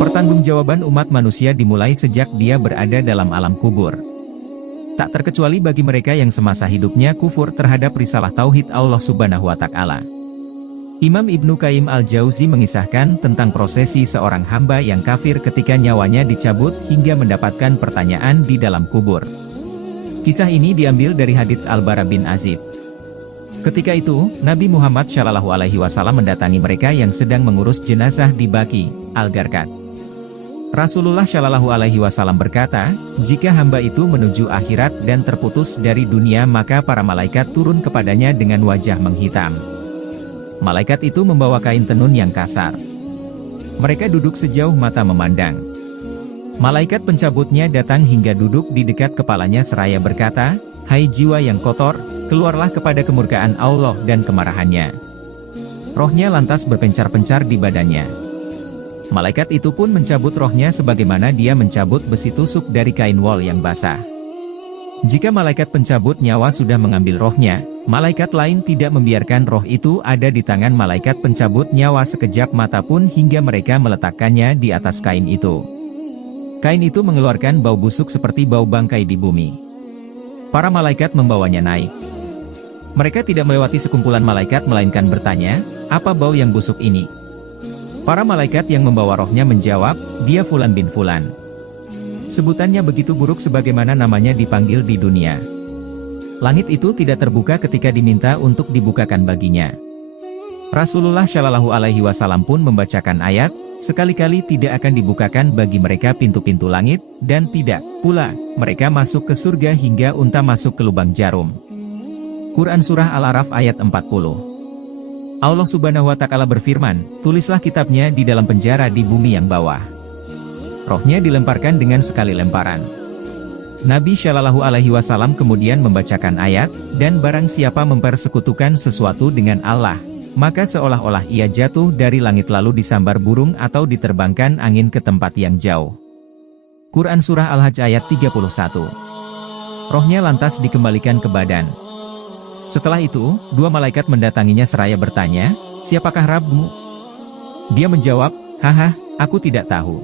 Pertanggungjawaban umat manusia dimulai sejak dia berada dalam alam kubur. Tak terkecuali bagi mereka yang semasa hidupnya kufur terhadap risalah tauhid Allah Subhanahu wa Ta'ala. Imam Ibnu Qayyim al-Jauzi mengisahkan tentang prosesi seorang hamba yang kafir ketika nyawanya dicabut hingga mendapatkan pertanyaan di dalam kubur. Kisah ini diambil dari hadits Al-Bara bin Azib. Ketika itu, Nabi Muhammad SAW mendatangi mereka yang sedang mengurus jenazah di Baqi, Al-Gharqad. Rasulullah SAW berkata, jika hamba itu menuju akhirat dan terputus dari dunia maka para malaikat turun kepadanya dengan wajah menghitam. Malaikat itu membawa kain tenun yang kasar. Mereka duduk sejauh mata memandang. Malaikat pencabutnya datang hingga duduk di dekat kepalanya seraya berkata, hai jiwa yang kotor, keluarlah kepada kemurkaan Allah dan kemarahannya. Rohnya lantas berpencar-pencar di badannya. Malaikat itu pun mencabut rohnya sebagaimana dia mencabut besi tusuk dari kain wol yang basah. Jika malaikat pencabut nyawa sudah mengambil rohnya, malaikat lain tidak membiarkan roh itu ada di tangan malaikat pencabut nyawa sekejap mata pun hingga mereka meletakkannya di atas kain itu. Kain itu mengeluarkan bau busuk seperti bau bangkai di bumi. Para malaikat membawanya naik. Mereka tidak melewati sekumpulan malaikat melainkan bertanya, apa bau yang busuk ini? Para malaikat yang membawa rohnya menjawab, dia Fulan bin Fulan. Sebutannya begitu buruk sebagaimana namanya dipanggil di dunia. Langit itu tidak terbuka ketika diminta untuk dibukakan baginya. Rasulullah SAW pun membacakan ayat, sekali-kali tidak akan dibukakan bagi mereka pintu-pintu langit, dan tidak pula mereka masuk ke surga hingga unta masuk ke lubang jarum. Quran Surah Al-A'raf ayat 40. Allah Subhanahu wa Ta'ala berfirman, tulislah kitabnya di dalam penjara di bumi yang bawah. Rohnya dilemparkan dengan sekali lemparan. Nabi SAW kemudian membacakan ayat, dan barang siapa mempersekutukan sesuatu dengan Allah, maka seolah-olah ia jatuh dari langit lalu disambar burung atau diterbangkan angin ke tempat yang jauh. Quran Surah Al-Hajj ayat 31. Rohnya lantas dikembalikan ke badan. Setelah itu, dua malaikat mendatanginya seraya bertanya, siapakah Rabbmu? Dia menjawab, haha, aku tidak tahu.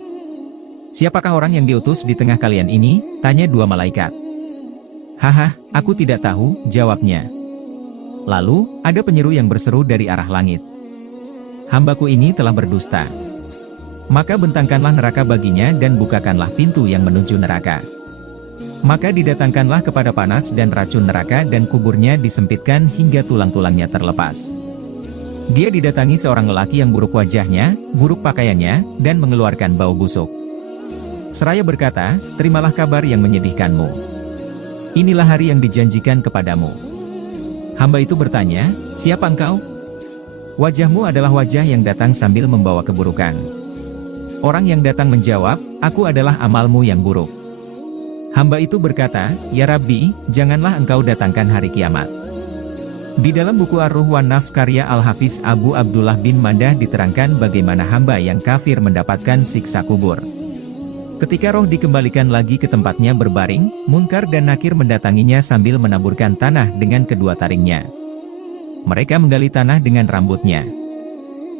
Siapakah orang yang diutus di tengah kalian ini? Tanya dua malaikat. Haha, aku tidak tahu, jawabnya. Lalu, ada penyeru yang berseru dari arah langit. Hambaku ini telah berdusta. Maka bentangkanlah neraka baginya dan bukakanlah pintu yang menuju neraka. Maka didatangkanlah kepada panas dan racun neraka dan kuburnya disempitkan hingga tulang-tulangnya terlepas. Dia didatangi seorang lelaki yang buruk wajahnya, buruk pakaiannya, dan mengeluarkan bau busuk. Seraya berkata, terimalah kabar yang menyedihkanmu. Inilah hari yang dijanjikan kepadamu. Hamba itu bertanya, siapa engkau? Wajahmu adalah wajah yang datang sambil membawa keburukan. Orang yang datang menjawab, aku adalah amalmu yang buruk. Hamba itu berkata, ya Rabbi, janganlah engkau datangkan hari kiamat. Di dalam buku Ar-Ruh wan Nafs karya Al-Hafiz Abu Abdullah bin Mandah diterangkan bagaimana hamba yang kafir mendapatkan siksa kubur. Ketika roh dikembalikan lagi ke tempatnya berbaring, Munkar dan Nakir mendatanginya sambil menaburkan tanah dengan kedua taringnya. Mereka menggali tanah dengan rambutnya.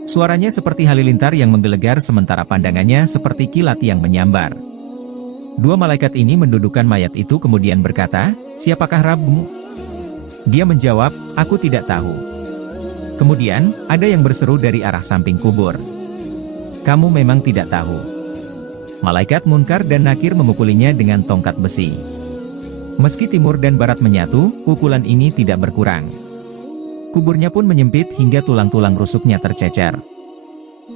Suaranya seperti halilintar yang menggelegar sementara pandangannya seperti kilat yang menyambar. Dua malaikat ini mendudukkan mayat itu kemudian berkata, siapakah Rabbmu? Dia menjawab, aku tidak tahu. Kemudian, ada yang berseru dari arah samping kubur. Kamu memang tidak tahu. Malaikat Munkar dan Nakir memukulinya dengan tongkat besi. Meski timur dan barat menyatu, pukulan ini tidak berkurang. Kuburnya pun menyempit hingga tulang-tulang rusuknya tercecer.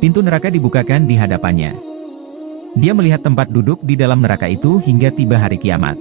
Pintu neraka dibukakan di hadapannya. Dia melihat tempat duduk di dalam neraka itu hingga tiba hari kiamat.